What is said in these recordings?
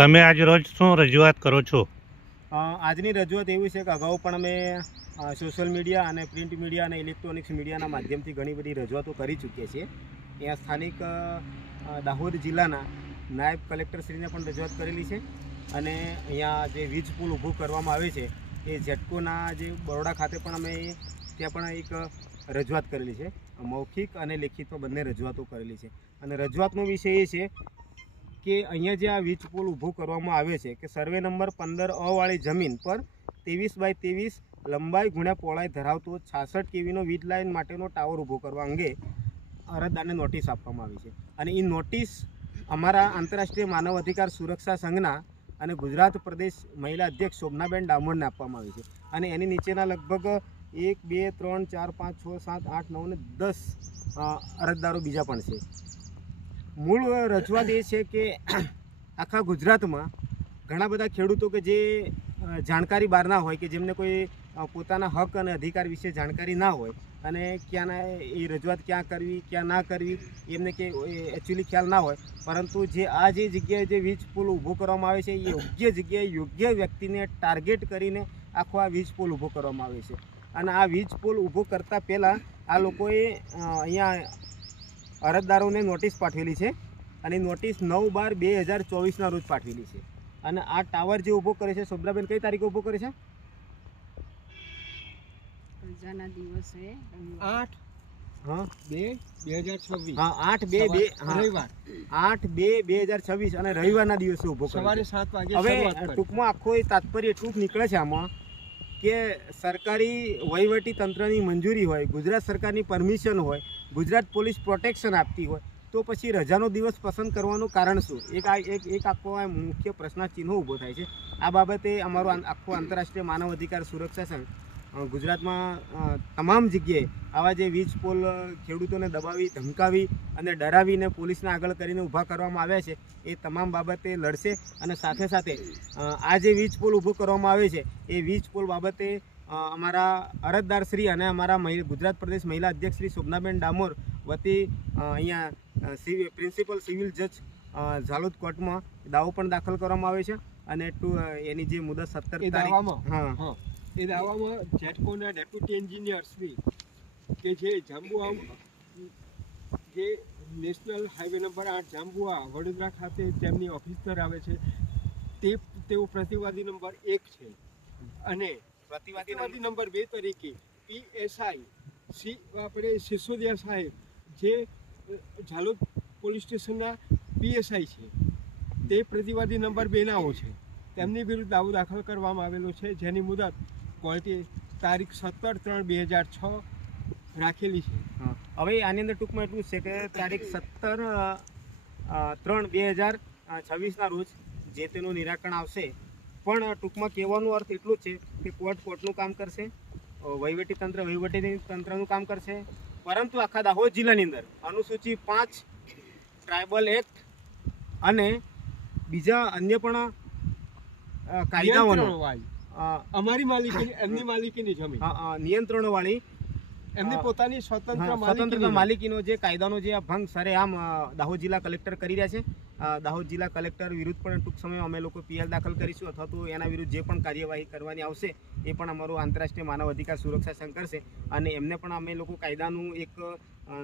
તમે આજ રોજ શું રજૂઆત કરો છો? આજની રજૂઆત એવી છે કે અગાઉ પણ અમે સોશિયલ મીડિયા અને પ્રિન્ટ મીડિયા અને ઇલેક્ટ્રોનિક્સ મીડિયાના માધ્યમથી ઘણી બધી રજૂઆતો કરી ચૂક્યા છીએ. અહીંયા સ્થાનિક દાહોદ જિલ્લાના નાયબ કલેક્ટરશ્રીને પણ રજૂઆત કરેલી છે અને અહીંયા જે વીજ પુલ ઊભું કરવામાં આવે છે એ જેટકોના જે બરોડા ખાતે પણ અમે ત્યાં પણ એક રજૂઆત કરેલી છે. મૌખિક અને લેખિતમાં બંને રજૂઆતો કરેલી છે અને રજૂઆતનો વિષય એ છે કે અહીંયા જે આ વીજ પુલ ઊભો કરવામાં આવે છે કે સર્વે નંબર 15A વાળી જમીન પર 23x23 લંબાઈ ગુણ્યા પહોળાઈ ધરાવતો 66 kVનો વીજ લાઇન માટેનો ટાવર ઊભો કરવા અંગે અરજદારને નોટિસ આપવામાં આવી છે અને એ નોટિસ અમારા આંતરરાષ્ટ્રીય માનવ અધિકાર સુરક્ષા સંઘના અને ગુજરાત પ્રદેશ મહિલા અધ્યક્ષ શોભનાબેન ડામોરને આપવામાં આવી છે અને એની નીચેના લગભગ 1 2 3 4 5 6 7 8 9 અને 10 અરજદારો બીજા પણ છે. મૂળ રજૂઆત એ છે કે આખા ગુજરાતમાં ઘણા બધા ખેડૂતો કે જે જાણકારી બહાર ના હોય, કે જેમને કોઈ પોતાના હક અને અધિકાર વિશે જાણકારી ના હોય અને ક્યાંના એ રજૂઆત ક્યાં કરવી ક્યાં ના કરવી એમને કે એકચ્યુઅલી ખ્યાલ ના હોય, પરંતુ જે આ જે જગ્યાએ જે વીજ પુલ ઊભો કરવામાં આવે છે એ યોગ્ય જગ્યાએ યોગ્ય વ્યક્તિને ટાર્ગેટ કરીને આખો આ વીજ પુલ ઊભો કરવામાં આવે છે અને આ વીજ પુલ ઊભો કરતાં પહેલાં આ લોકોએ અહીંયા અરજદારોને નોટિસ પાઠવેલી છે અને નોટિસ 9/12/2024ના રોજ પાઠવેલી છે અને આ ટાવર જે ઊભો કરે છે શોભનાબેન કઈ તારીખે ઊભો કરે છે? રજાના દિવસે 8/2/2026 હા 8/2/2026 અને રવિવારના દિવસે ઊભો કરે છે. સવારે 7 વાગે હવે ટૂંકમાં આખો એ તાત્પર્ય એટલું નીકળે છે આમાં કે સરકારી વહીવટી તંત્રની મંજૂરી હોય, ગુજરાત સરકારની પરમિશન હોય, ગુજરાત પોલીસ પ્રોટેક્શન આપતી હોય, તો પછી રજાનો દિવસ પસંદ કરવાનું કારણ શું? એક આખો મુખ્ય પ્રશ્નચિહ્ન ઊભો થાય છે. આ બાબતે અમારો આખો આંતરરાષ્ટ્રીય માનવ અધિકાર સુરક્ષા સંઘ ગુજરાતમાં તમામ જગ્યાએ આવા જે વીજ પોલ ખેડૂતોને દબાવી ધમકાવી અને ડરાવીને પોલીસને આગળ કરીને ઊભા કરવામાં આવ્યા છે એ તમામ બાબતે લડશે અને સાથે સાથે આ જે વીજ પોલ ઊભો કરવામાં આવે છે એ વીજ પોલ બાબતે અમારા અરજદારશ્રી અને અમારા ગુજરાત પ્રદેશ મહિલા અધ્યક્ષ શ્રી શોભનાબેન ડામોર વતી અહીંયા પ્રિન્સિપલ સિવિલ જજ ઝાલોદ કોર્ટમાં દાવો પણ દાખલ કરવામાં આવે છે અને એની જે મુદત 17 તારીખ એ દાવામાં જેટકોના ડેપ્યુટી એન્જિનિયર શ્રી કે જે જાંબુઆ જે national highway number 8 Jhabua Vadodara ખાતે તેમની ઓફિસ ધરાવે છે તેઓ પ્રતિવાદી નંબર 1 છે અને પ્રતિવાદી નંબર 2 તરીકે PSI આપણે સિસોદિયા સાહેબ જે ઝાલોદ પોલીસ સ્ટેશનના PSI છે તે પ્રતિવાદી નંબર 2 નાઓ છે. તેમની વિરુદ્ધ દાવો દાખલ કરવામાં આવેલો છે જેની મુદત કોર્ટે તારીખ 17/3/2006 રાખેલી છે. હવે આની અંદર ટૂંકમાં એટલું છે કે તારીખ 17/3/2026ના રોજ જે તેનું નિરાકરણ આવશે, પણ ટૂંકમાં કહેવાનો અર્થ એટલો જ છે કે કોર્ટનું કામ કરશે, વહીવટી તંત્રનું કામ કરશે, પરંતુ આખા દાહોદ જિલ્લાની અંદર અનુસૂચિ 5 ટ્રાઇબલ એક્ટ અને બીજા અન્ય પણ કાયદાઓનો અમારી માલિકીની એમની માલિકીની જમીન નિયંત્રણોવાળી એમની પોતાની સ્વતંત્ર માલિકીનો જે કાયદાનો જે ભંગ સરેઆમ દાહોદ જિલ્લા કલેક્ટર કરી રહ્યા છે. દાહોદ જિલ્લા કલેક્ટર વિરુદ્ધ પણ ટૂંક સમયમાં અમે લોકો PL દાખલ કરીશું અથવા તો એના વિરુદ્ધ જે પણ કાર્યવાહી કરવાની આવશે એ પણ અમારું આંતરરાષ્ટ્રીય માનવ અધિકાર સુરક્ષા સંઘ કરશે અને એમને પણ અમે લોકો કાયદાનું એક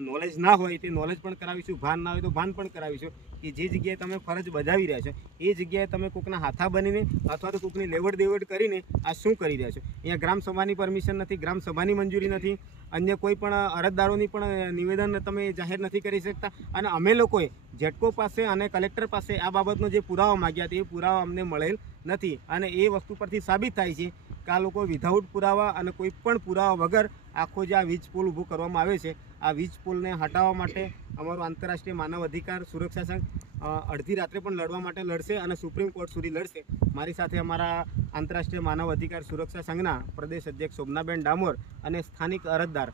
નોલેજ ના હોય તે નોલેજ પણ કરાવીશું, ભાન ના હોય તો ભાન પણ કરાવીશું કે જે જગ્યાએ તમે ફરજ બજાવી રહ્યા છો એ જગ્યાએ તમે કોઈકના હાથા બનીને અથવા તો કોઈકની લેવડ દેવડ કરીને આ શું કરી રહ્યા છો? અહીંયા ગ્રામ સભાની પરમિશન નથી, ગ્રામ સભાની મંજૂરી નથી, અન્ય કોઈ પણ અરજદારોની પણ નિવેદન તમે જાહેર નથી કરી શકતા અને અમે લોકોએ જેટકો પાસે અને કલેક્ટર પાસે આ બાબતનો જે પુરાવા માગ્યા હતા એ પુરાવા અમને મળેલ નથી અને એ વસ્તુ પરથી સાબિત થાય છે કે આ લોકો વિધાઉટ પુરાવા અને કોઈ પણ પુરાવા વગર આખો જે આ વીજ પુલ ઊભો કરવામાં આવે છે આ વીજ પુલને હટાવવા માટે અમારો આંતરરાષ્ટ્રીય માનવ અધિકાર સુરક્ષા સંઘ અડધી રાત્રે પણ લડવા માટે લડશે અને સુપ્રીમ કોર્ટ સુધી લડશે. મારી સાથે અમારા આંતરરાષ્ટ્રીય માનવ અધિકાર સુરક્ષા સંઘના પ્રદેશ અધ્યક્ષ શોભનાબેન ડામોર અને સ્થાનિક અરજદાર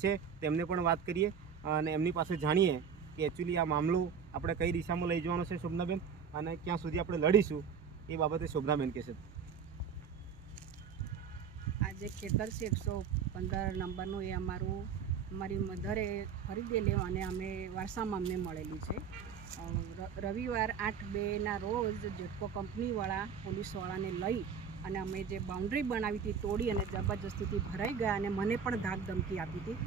છે તેમને પણ વાત કરીએ અને એમની પાસે જાણીએ કે એકચ્યુઅલી આ મામલો આપણે કઈ દિશામાં લઈ જવાનો છે શોભનાબેન અને ક્યાં સુધી આપણે લડીશું એ બાબતે શોભનાબેન કહેશે. આજે ખેતર છે 115 નંબરનું એ અમારી મધરે ખરીદેલું અને અમે વારસામાં અમને મળેલું છે. રવિવાર 8/2ના રોજ જેટકો કંપનીવાળા પોલીસવાળાને લઈ અને અમે જે બાઉન્ડ્રી બનાવી હતી તોડી અને જબરજસ્તીથી ભરાઈ ગયા અને મને પણ ધાક ધમકી આપી હતી.